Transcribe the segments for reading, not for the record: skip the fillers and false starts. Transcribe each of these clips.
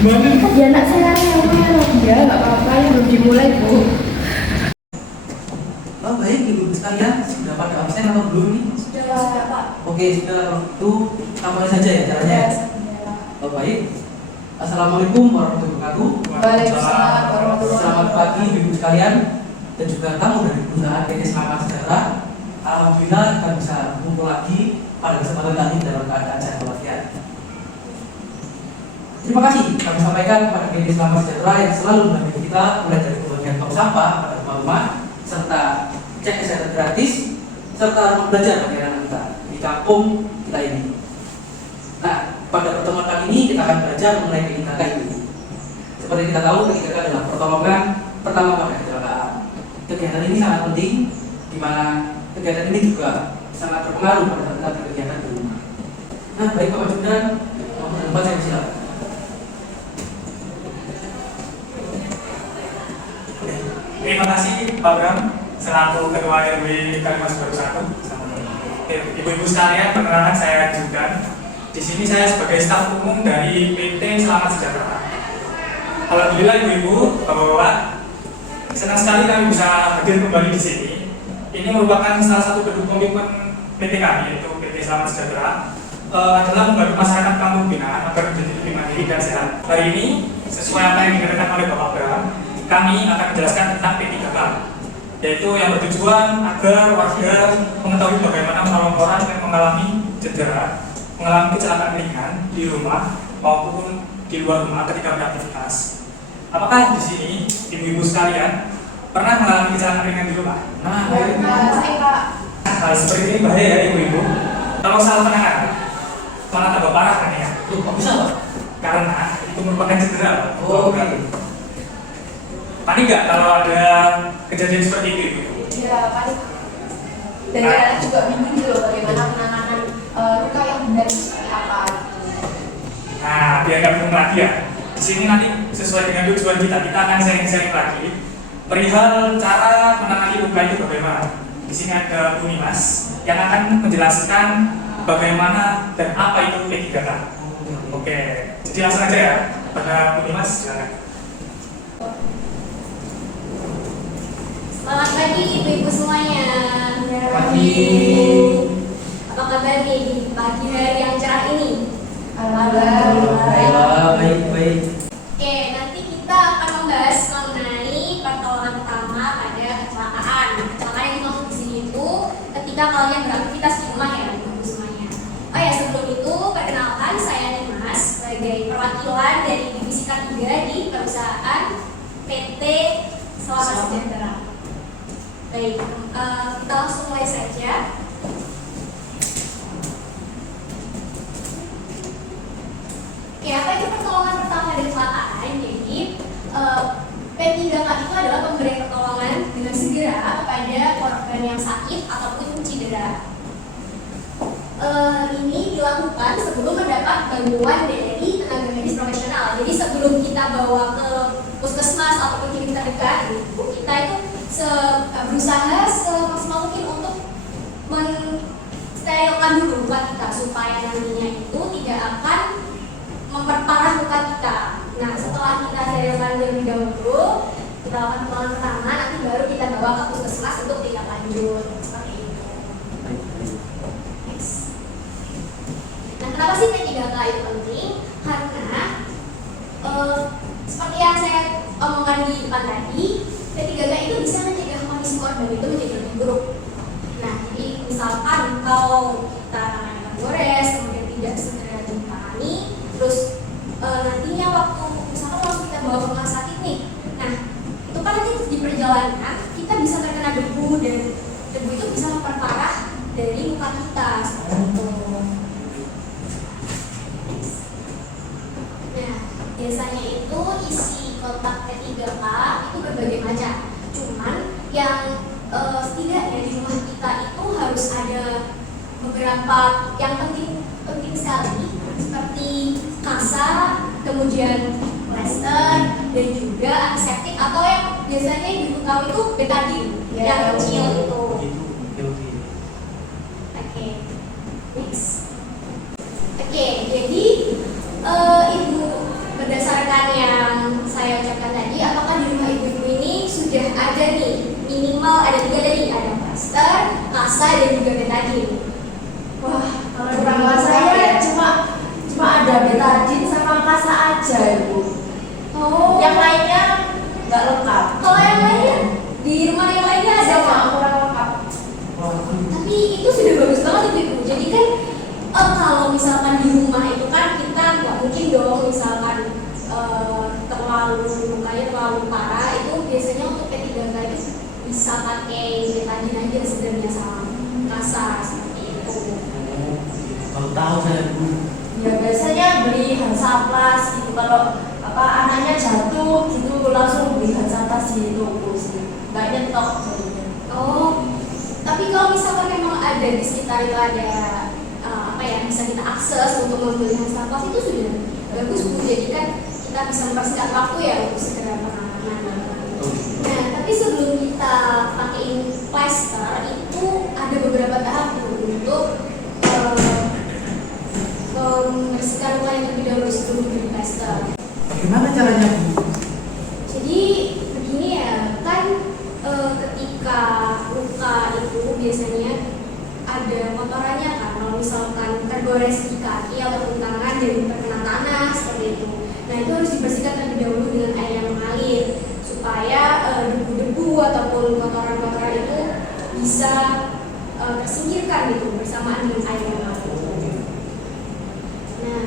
Gimana? Ya anak saya rewel, ya nggak apa-apa, ya belum dimulai Bu. Oh baik ibu sekalian, sudah pada absen atau belum nih? Sudah Pak. Oke sudah, kalau itu kamu saja ya caranya. Oh baik. Assalamualaikum warahmatullahi wabarakatuh. Waalaikumsalam warahmatullahi Selamat pagi ibu sekalian dan juga tamu dari perusahaan PT Selamat Sejahtera. Alhamdulillah kita bisa kumpul lagi pada kesempatan kali ini dalam keadaan sehat walafiat. Terima kasih kami sampaikan kepada PT Selamat Sejahtera yang selalu mendampingi kita mulai dari pembagian tong sampah pada rumah-rumah, serta cek kesehatan gratis, serta rumah belajar bagi anak kita di kampung kita ini. Nah, pada pertemuan kali ini kita akan belajar mengenai PIKK ini. Seperti kita tahu, PIKK adalah pertolongan pertama pada kecelakaan. Kegiatan ini sangat penting, di mana kegiatan ini juga sangat berpengaruh pada saat kita berkegiatan di rumah. Nah, baik Bapak Judan, mohon tempat saya silakan. Terima kasih Pak Bram, selaku Ketua RW Kalimas Baru 1. Ibu-ibu sekalian, perkenalkan saya Judan. Di sini saya sebagai staf umum dari PT Selamat Sejahtera. Alhamdulillah ibu-ibu, bapak-bapak, senang sekali kami bisa hadir kembali di sini. Ini merupakan salah satu bentuk komitmen PT kami, yaitu PT Selamat Sejahtera, adalah membantu masyarakat kampung binaan agar menjadi lebih mandiri dan sehat. Hari ini, sesuai apa yang dikatakan oleh Bapak Bram, kami akan menjelaskan tentang P3K, yaitu yang bertujuan agar warga mengetahui bagaimana menolong orang yang mengalami cedera, mengalami kecelakaan ringan di rumah maupun di luar rumah ketika beraktivitas. Apakah di sini ibu-ibu sekalian pernah mengalami kecelakaan ringan di rumah? Saya Pak. Hal seperti ini bahaya ya ibu-ibu. Kalau salah penanganan, malah tambah parah kan ya? Tuh, kok bisa Pak? Karena itu merupakan cedera. Oh, oke. Panik nggak kalau ada kejadian seperti itu ibu? Ya panik. Dan saya juga bingung gitu loh bagaimana penanganan luka yang benar seperti apa. Nah, biar nggak bingung lagi ya. Di sini nanti sesuai dengan tujuan kita akan sharing-sharing lagi perihal cara menangani luka itu bagaimana. Di sini ada Bu Nimas yang akan menjelaskan bagaimana dan apa itu P3K. Oke, jadi langsung aja ya. Pada Bu Nimas, silakan. Selamat pagi ibu-ibu semuanya. Pagi. Apa kabar nih di pagi hari yang cerah ini? Alhamdulillah, baik. Oke, nanti kita akan membahas mengenai pertolongan pertama pada kecelakaan. Kecelakaan yang dimaksud di sini itu ketika kalian beraktivitas di rumah ya ibu-ibu semuanya. Oh ya, sebelum itu perkenalkan saya Nimas sebagai perwakilan dari divisi K3 di perusahaan PT Selamat Sejahtera. Baik, kita langsung mulai saja. Oke, apa itu pertolongan pertama dari kecelakaan? Jadi, P3K itu adalah pemberian pertolongan dengan segera kepada korban yang sakit ataupun cedera. Ini dilakukan sebelum mendapat bantuan dari tenaga medis profesional. Jadi sebelum kita bawa ke puskesmas ataupun klinik terdekat, kita itu berusaha semaksimal mungkin untuk mensterilkan dulu luka kita supaya nantinya itu tidak akan memperparah luka kita. Nah, setelah kita sterilkan terlebih dahulu, kita lakukan pertolongan pertama, nanti baru kita bawa ke puskesmas untuk tindak lanjut seperti itu. Next. Nah, kenapa sih P3K itu penting? Karena seperti yang saya omongkan di depan tadi, P3K itu bisa mencegah kondisi korban itu menjadi lebih buruk. Nah, jadi misalkan kalau kita tangannya gores, kemudian tidak segera ditangani, terus nantinya waktu misalkan langsung kita bawa ke rumah sakit nih, nah itu kan nanti di perjalanan kita bisa terkena debu dan debu itu bisa memperparah dari luka kita seperti itu. Nah, biasanya itu isi kotak P3K itu berbagai macam. Cuman yang setidaknya di rumah kita itu harus ada beberapa yang penting sekali, seperti kasa, kemudian plester, dan juga antiseptik atau yang biasanya ibu tahu itu betadine yang kecil itu. Oke, next. Oke, jadi ibu berdasarkan yang saya ucapkan tadi, apakah di rumah ibu-ibu ini sudah ada nih minimal ada 3 tadi, ada plaster, kasa, dan juga betadine? Wah, kalau di rumah saya cuma ada betadine sama kasa aja ibu. Oh, Yang lainnya nggak lengkap. kalau yang lainnya di rumah yang lainnya ada Sama nggak? kurang lengkap. Tapi itu sudah bagus banget ibu-ibu. Jadi kan kalau misalkan di rumah itu kan kita nggak mungkin dong misalkan terlalu lukanya terlalu parah, itu biasanya untuk P3K itu bisa pakai betadine aja sebenarnya sama kasa seperti itu. Kalau tahu saya dulu. Ya biasanya beli Hansaplast gitu, kalau anaknya jatuh gitu langsung beli Hansaplast di toko sih, nggak nyetok jadinya. Oh, tapi kalau misalkan memang ada di sekitar itu ada bisa kita akses untuk membeli Hansaplast itu sudah bagus Bu. Jadi kan kita bisa mempersingkat waktu ya untuk segera penanganan. Nah, tapi sebelum kita pakaiin plaster itu ada beberapa tahap tuh untuk membersihkan luka yang terlebih dahulu sebelum diberi plaster. Bagaimana caranya Bu? Jadi begini ya, kan ketika luka itu biasanya ada kotorannya kan, kalau misalkan tergores di kaki atau tangan dan terkena tanah seperti itu. Nah itu harus dibersihkan terlebih dahulu dengan air yang mengalir supaya debu-debu ataupun kotoran-kotoran itu bisa tersingkirkan gitu bersamaan dengan air yang mengalir. Nah,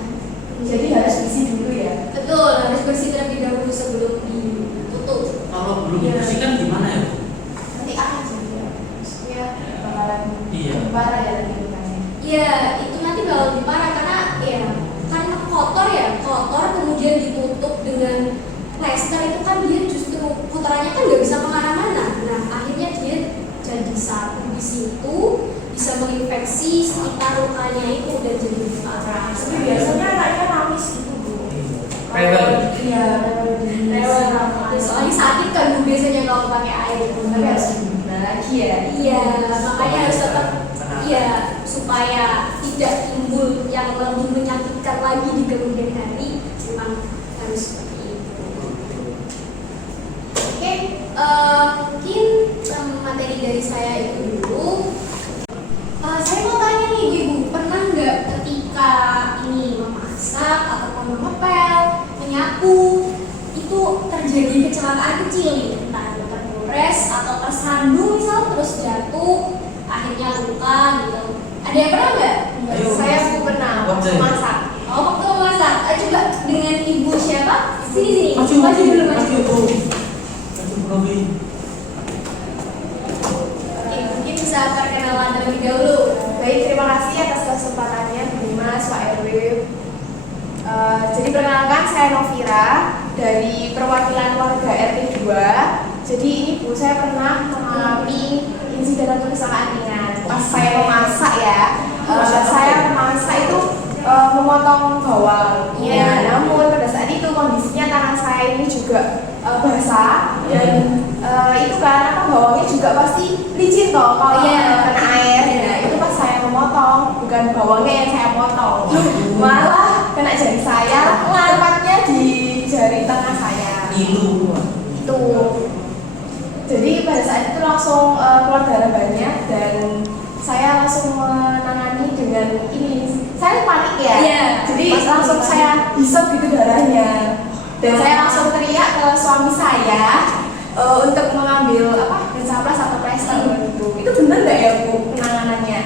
Jadi harus bersih dulu ya. betul, harus bersih terlebih dahulu sebelum ditutup. Kalau belum dibersihkan gimana ya Bu? Nanti akan jadi ya. Maksudnya bakalan Iya. parah ya nanti lukanya. Iya, itu nanti bakal lebih parah karena ya kan kotor ya, kotor kemudian ditutup dengan plester itu kan dia justru kotorannya kan nggak bisa kemana-mana. Nah akhirnya dia jadi satu di situ bisa menginfeksi sekitar lukanya itu dan jadi lebih parah. Tapi biasanya anaknya nangis gitu Bu. Rewel. Iya, Rewel. Soalnya sakit kan Bu biasanya kalau pakai air itu. Tapi harus diguna lagi ya. Iya, makanya harus tetap iya supaya tidak timbul yang lebih menyakitkan lagi di kemudian hari, memang harus seperti itu. Oke, mungkin materi dari saya itu dulu. Saya mau tanya nih Ibu, pernah nggak ketika ini memasak ataupun mengepel, menyapu, itu terjadi kecelakaan kecil nih, entah itu tergores atau tersandung misal terus jatuh, akhirnya luka gitu. Ada yang pernah nggak? Ayo. Saya pernah Waktu. masak. Oh, waktu memasak. Coba dengan Ibu siapa? Sini. Maju dulu. Bu. Maju Bu Robi. Oke, mungkin bisa perkenalan terlebih dahulu. Baik, terima kasih atas kesempatannya Bu Dimas, Pak RW. Jadi perkenalkan saya Novira dari perwakilan warga RT 2. Jadi ini Bu, saya pernah mengalami insiden atau kecelakaan ringan. Pas saya memasak ya, saya memasak itu memotong bawang. Iya. Namun pada saat itu kondisinya tangan saya ini juga basah dan itu kan bawangnya juga pasti licin toh kalau Iya. kena air. Nah, itu pas saya memotong, bukan bawangnya yang saya potong, malah kena jari saya, tepatnya di jari tengah saya. Ilu. Itu. Jadi pada saat itu langsung keluar darah banyak dan saya langsung menangani dengan ini. Saya panik ya. Iya, Jadi pasti langsung panik. saya hisap gitu darahnya. Dan saya langsung teriak ke suami saya untuk mengambil Hansaplast atau plester gitu. Itu benar nggak ya Bu penanganannya?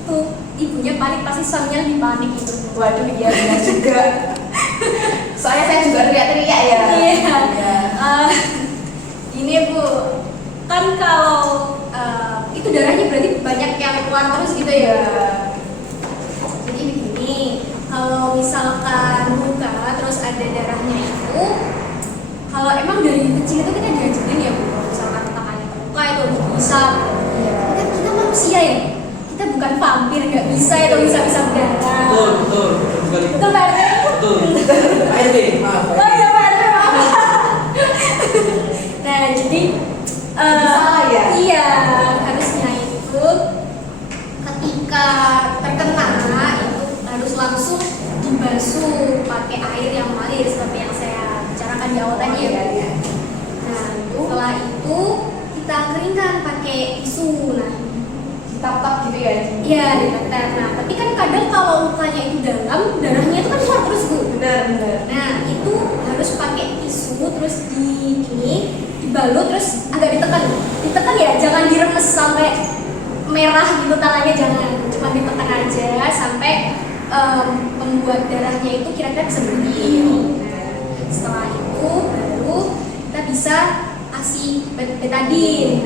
Itu ibunya panik, pasti suaminya lebih panik gitu. Waduh, iya benar juga. Soalnya saya juga teriak-teriak ya. Iya. Iya. Gini Bu, kan kalau itu darahnya berarti banyak yang keluar terus gitu ya. Jadi begini, kalau misalkan luka terus ada darahnya itu, kalau emang dari kecil itu kita diajarin ya Bu, kalau misalkan tangannya terluka itu harus bisa. Iya. Kita manusia ya, kita bukan vampir, nggak bisa itu bisa berdarah. Betul sekali. Betul Pak RT? Betul. Pak RW, maaf. Oh iya Pak RT, maaf. Nah jadi Salah ya? iya, harusnya itu ketika terkena itu harus langsung dibasuh pakai air yang mengalir seperti yang di awal tadi ya. Iya, iya. Nah, setelah itu kita keringkan pakai tisu. Nah, Tap-tap gitu ya. iya ditetes. Nah, tapi kan kadang kalau lukanya itu dalam, darahnya itu kan keluar terus Bu. Benar. Nah, itu harus pakai tisu terus dibalut terus agak ditekan. Ditekan ya, jangan diremes sampai merah gitu tangannya, jangan, cuma ditekan aja sampai membuat darahnya itu kira-kira bisa berhenti. Nah, setelah itu baru kita bisa kasih betadine.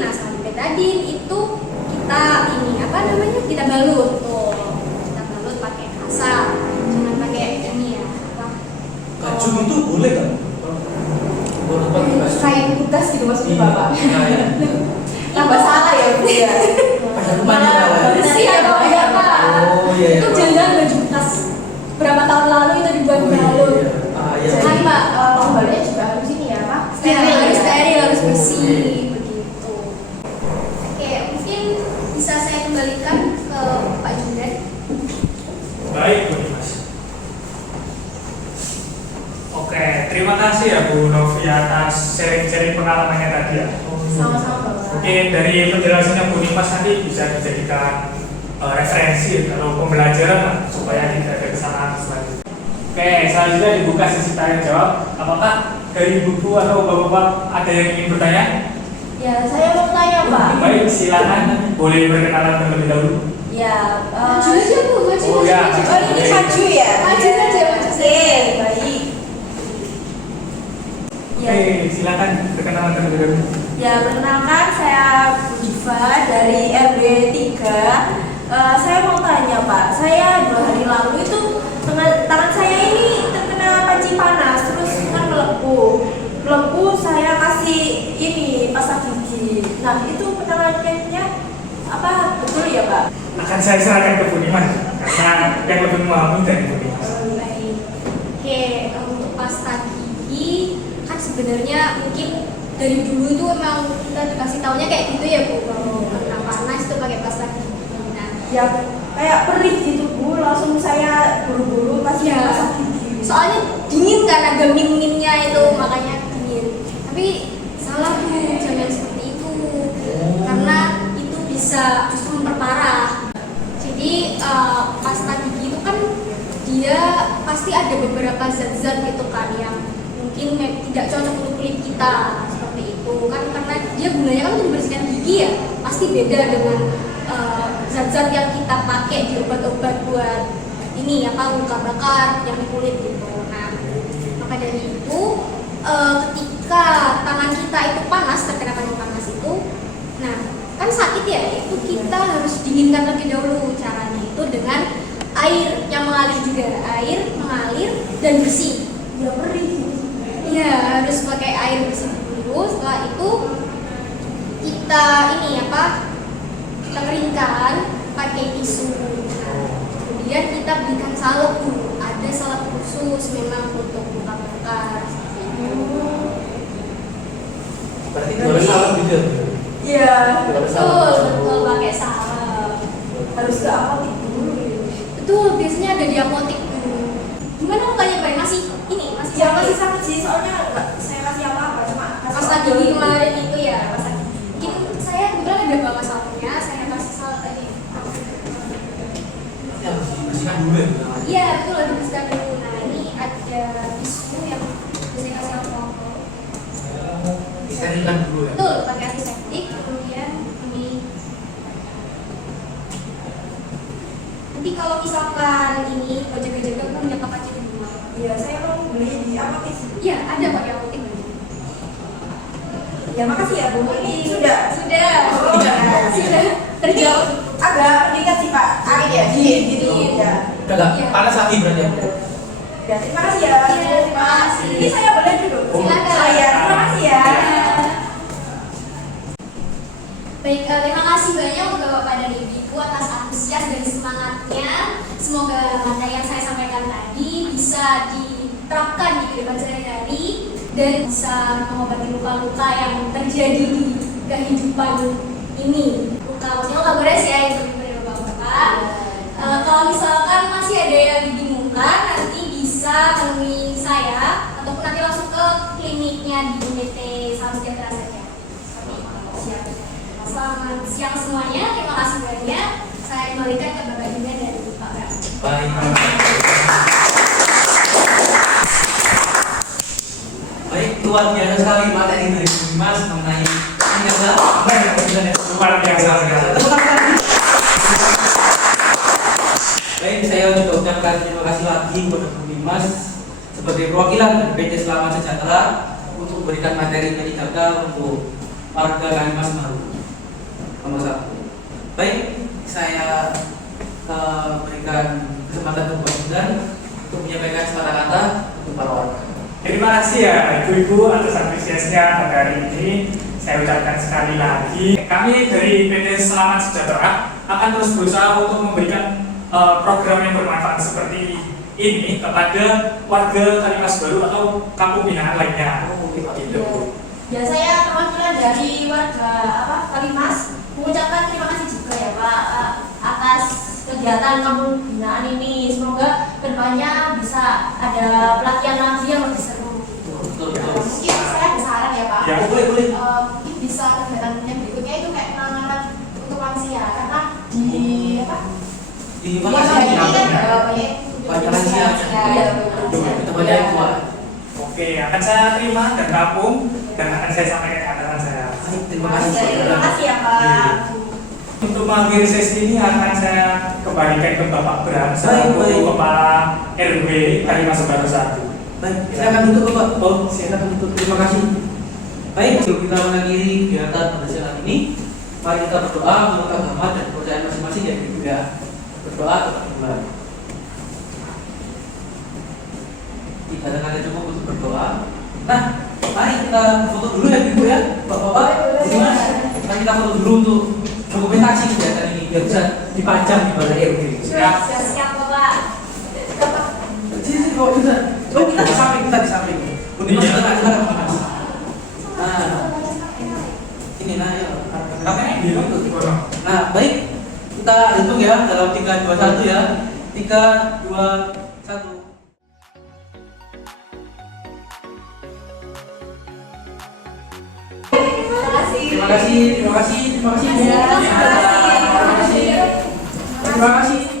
Nah setelah betadine itu kita kita balut tuh, kita balut pakai kasar, jangan pakai ini ya apa? Kacung itu boleh kan? Boleh pakai kacung. Kayak tugas gitu maksudnya Iya. Bapak. Nah, ya. Tambah salah ya Bu ya. Pada rumahnya kalah. Bersih ya Pak, ya Pak. Oh iya. Itu jangan baju bekas berapa tahun lalu itu dibuat balut. Ah iya. Jadi Pak, pembalutnya juga harus ini ya Pak. Steril, harus bersih Oke. begitu. Oke, mungkin bisa saya kembalikan ke Pak Junet. Baik Bu Dimas. Oke, terima kasih ya Bu Novi atas sharing-sharing pengalamannya tadi ya. Sama-sama Bapak. Mungkin dari penjelasannya Bu Dimas nanti bisa dijadikan referensi atau pembelajaran lah, supaya tidak ada kesalahan selanjutnya. Oke, selanjutnya dibuka sesi tanya jawab. Apakah dari ibu atau bapak-bapak ada yang ingin bertanya? Ya, saya mau tanya Pak. Baik, silakan. Boleh berkenalan terlebih dahulu. Ya, Maju aja Bu, maju. Oh, ya. oh ini maju ya? Maju saja, maju saja. Oke, baik. Ya. Oke, silakan berkenalan terlebih dahulu. Ya, perkenalkan saya Bu Diva dari RW 3. Saya mau tanya Pak, saya 2 hari lalu itu tangan saya ini terkena panci panas, terus kan melepuh, saya kasih ini pasta gigi. Nah, itu penanganannya apa betul ya Pak? Akan saya serahkan ke Bu Dimas karena yang lebih memahami dari Bu Dimas. Baik. Oke, untuk pasta gigi kan sebenarnya mungkin dari dulu itu emang kita dikasih taunya kayak gitu ya Bu, kalau kena panas itu pakai pasta gigi. Nah, Ya, kayak perih gitu Bu, langsung saya buru-buru kasih ya, pasta gigi. soalnya dingin kan, ada min-minnya itu makanya dingin. Tapi salah Bu, jangan seperti itu karena itu bisa justru memperparah. Jadi pasta gigi itu kan dia pasti ada beberapa zat-zat gitu kan yang mungkin tidak cocok untuk kulit kita, seperti itu kan, karena dia gunanya kan untuk membersihkan gigi ya, pasti beda dengan zat-zat yang kita pakai di obat-obat buat ini apa luka bakar yang di kulit gitu. Nah, maka dari itu ketika tangan kita itu panas, terkena panas itu, nah kan sakit ya, itu kita harus dinginkan terlebih dahulu. Caranya itu dengan air yang mengalir juga, air mengalir dan bersih. Ya perih. Iya, harus pakai air bersih dulu. Setelah itu kita kita keringkan pakai tisu. Nah, kemudian kita berikan salep dulu. Ada salep khusus memang untuk luka bakar. Seperti itu. Berarti boleh salah gitu ya? Iya, Betul pakai salep. harus ke apotek dulu. Betul, biasanya ada di apotek. Gimana lukanya Pak? Masih Ya sakit? masih sakit sih, soalnya nggak saya kasih apa-apa, cuma kasih Pasta odol. gigi kemarin itu ya, pasta gigi. Mungkin saya kebetulan ada bawa salepnya, saya kasih salep tadi. Ini harus dibersihkan dulu ya? Iya, betul, ada bersihkan dulu. Nah, ini ada tisu yang bisa kasih alkohol. Disterilkan dulu ya? Betul, pakai antiseptik, kemudian ini. Nanti kalau misalkan ini jaga-jaga kan punya apa aja di rumah. Iya, saya mau beli di apotek sih. Iya, ada pakai apotek. Ya makasih ya Bu, ini sudah. Sudah. Oh, Sudah terjawab. Agak dikit sih Pak, Angin ya? dingin gitu Dingin. ya. Udah nggak Iya. panas lagi berarti ya? Ya, terima kasih ya. Iya, terima kasih. Ini saya boleh duduk. Silakan. Oh iya, terima kasih ya. Baik, terima kasih banyak untuk Bapak dan Ibu atas antusias dan semangatnya. Semoga materi yang saya sampaikan tadi bisa diterapkan di kehidupan sehari-hari dan bisa mengobati luka-luka yang terjadi di kehidupan ini. Luka gores ya yang terjadi Bapak-Bapak. Kalau misalkan masih ada yang dibingungkan, nanti bisa menemui saya ataupun nanti langsung siang semuanya. Terima kasih banyak. Saya kembalikan ke Bapak Dinda dan Pak Bram. Baik. Baik, luar biasa sekali materi dari Bu Mas mengenai ini adalah apa yang kita Luar biasa sekali. Baik, saya juga ucapkan terima kasih lagi kepada Bu Dimas sebagai perwakilan dari PT Selamat Sejahtera untuk memberikan materi dari gagal untuk warga Kalimas Baru. Nomor 1. Baik, saya berikan kesempatan untuk Pak Judan untuk menyampaikan kata-kata untuk para warga. Terima kasih ya Ibu-Ibu atas apresiasinya pada hari ini. Saya ucapkan sekali lagi, kami dari PT Selamat Sejahtera akan terus berusaha untuk memberikan program yang bermanfaat seperti ini kepada warga Kalimas Baru atau kampung binaan lainnya. Gitu. Ya, saya perwakilan dari warga Kalimas mengucapkan terima kasih juga ya Pak atas kegiatan kampung binaan ini. Semoga kedepannya bisa ada pelatihan lagi yang lebih seru. Mungkin saya ada saran ya Pak. Ya. Boleh. Mungkin bisa kegiatannya berikutnya itu kayak penanganan untuk lansia karena di apa? Di Di mana ini kan sih? banyak lansia. Iya, Kita banyak yang tua. Oke, akan saya terima dan tampung dan akan saya sampaikan ke atasan saya. Baik, terima kasih. Terima kasih ya Pak. Untuk mengakhiri sesi ini akan saya kembalikan ke Bapak Bram selaku Baik. Kepala RW Kalimas Baru 1. Baik, silakan duduk Bapak. Oh, silakan duduk. Terima kasih. Baik, sebelum kita mengakhiri kegiatan pada siang ini, mari kita berdoa menurut agama dan kepercayaan masing-masing ya Ibu ya. Berdoa kepada Tuhan. Tidak ada kata cukup untuk berdoa. Nah, mari kita foto dulu ya Ibu ya, Bapak-bapak. Gimana? Mari kita foto dulu untuk dokumentasi kegiatan ini biar bisa dipajang di balai RW. Siap. Siap Bapak. Sini bawa juga. Oh, kita di samping, kita di samping. Budi Mas tengah, kita di Mas. Nah, ini nah ya. Katanya bilang tuh. Nah, baik. Kita hitung ya dalam 3, 2, 1 ya. 3, 2, 1. Terima kasih. Terima kasih. Terima kasih. Terima kasih. Terima kasih. Terima kasih.